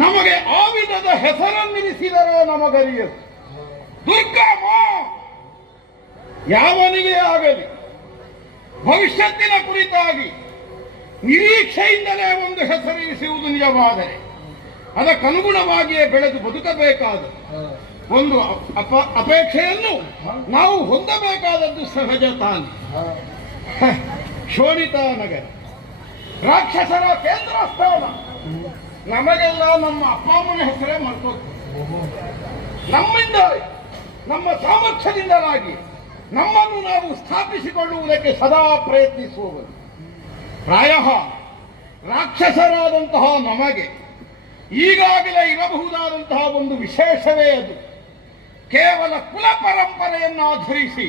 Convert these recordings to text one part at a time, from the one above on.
ನಮಗೆ ಆವಿಧದ ಹೆಸರನ್ನಿರಿಸಿದರೆ ನಮಗರಿಯದು. ದುರ್ಗಮ ಯಾವನಿಗೆ ಆಗಲಿ ಭವಿಷ್ಯತ್ತಿನ ಕುರಿತಾಗಿ ನಿರೀಕ್ಷೆಯಿಂದಲೇ ಒಂದು ಹೆಸರಿಸುವುದು ನಿಜವಾದರೆ ಅದಕ್ಕನುಗುಣವಾಗಿಯೇ ಬೆಳೆದು ಬದುಕಬೇಕಾದ ಒಂದು ಅಪೇಕ್ಷೆಯನ್ನು ನಾವು ಹೊಂದಬೇಕಾದದ್ದು ಸಹಜ ತಾನೆ. ಶೋಣಿತಾ ನಗರ ರಾಕ್ಷಸರ ಕೇಂದ್ರ ಸ್ಥಾನ. ನಮಗೆಲ್ಲ ನಮ್ಮ ಅಪ್ಪ ಅಮ್ಮನ ಹೆಸರೇ ಮರ್ತೋಗ್ತದೆ. ನಮ್ಮಿಂದ ನಮ್ಮ ಸಾಮರ್ಥ್ಯದಿಂದಲಾಗಿ ನಮ್ಮನ್ನು ನಾವು ಸ್ಥಾಪಿಸಿಕೊಳ್ಳುವುದಕ್ಕೆ ಸದಾ ಪ್ರಯತ್ನಿಸುವವರು. ಪ್ರಾಯ ರಾಕ್ಷಸರಾದಂತಹ ನಮಗೆ ಈಗಾಗಲೇ ಇರಬಹುದಾದಂತಹ ಒಂದು ವಿಶೇಷವೇ ಅದು. ಕೇವಲ ಕುಲ ಪರಂಪರೆಯನ್ನು ಆಧರಿಸಿ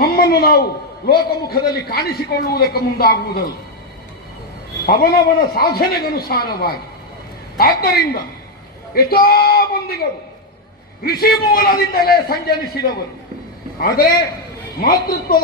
ನಮ್ಮನ್ನು ನಾವು ಲೋಕಮುಖದಲ್ಲಿ ಕಾಣಿಸಿಕೊಳ್ಳುವುದಕ್ಕೆ ಮುಂದಾಗುವುದಲ್ಲ, ಅವನವನ ಸಾಧನೆಗನುಸಾರವಾಗಿ. ಆದ್ದರಿಂದ ಎಷ್ಟೋ ಮಂದಿಗಳು ಋಷಿ ಮೂಲದಿಂದಲೇ ಸಂಜನಿಸಿದವರು. ಆದರೆ ಮಾತೃತ್ವದ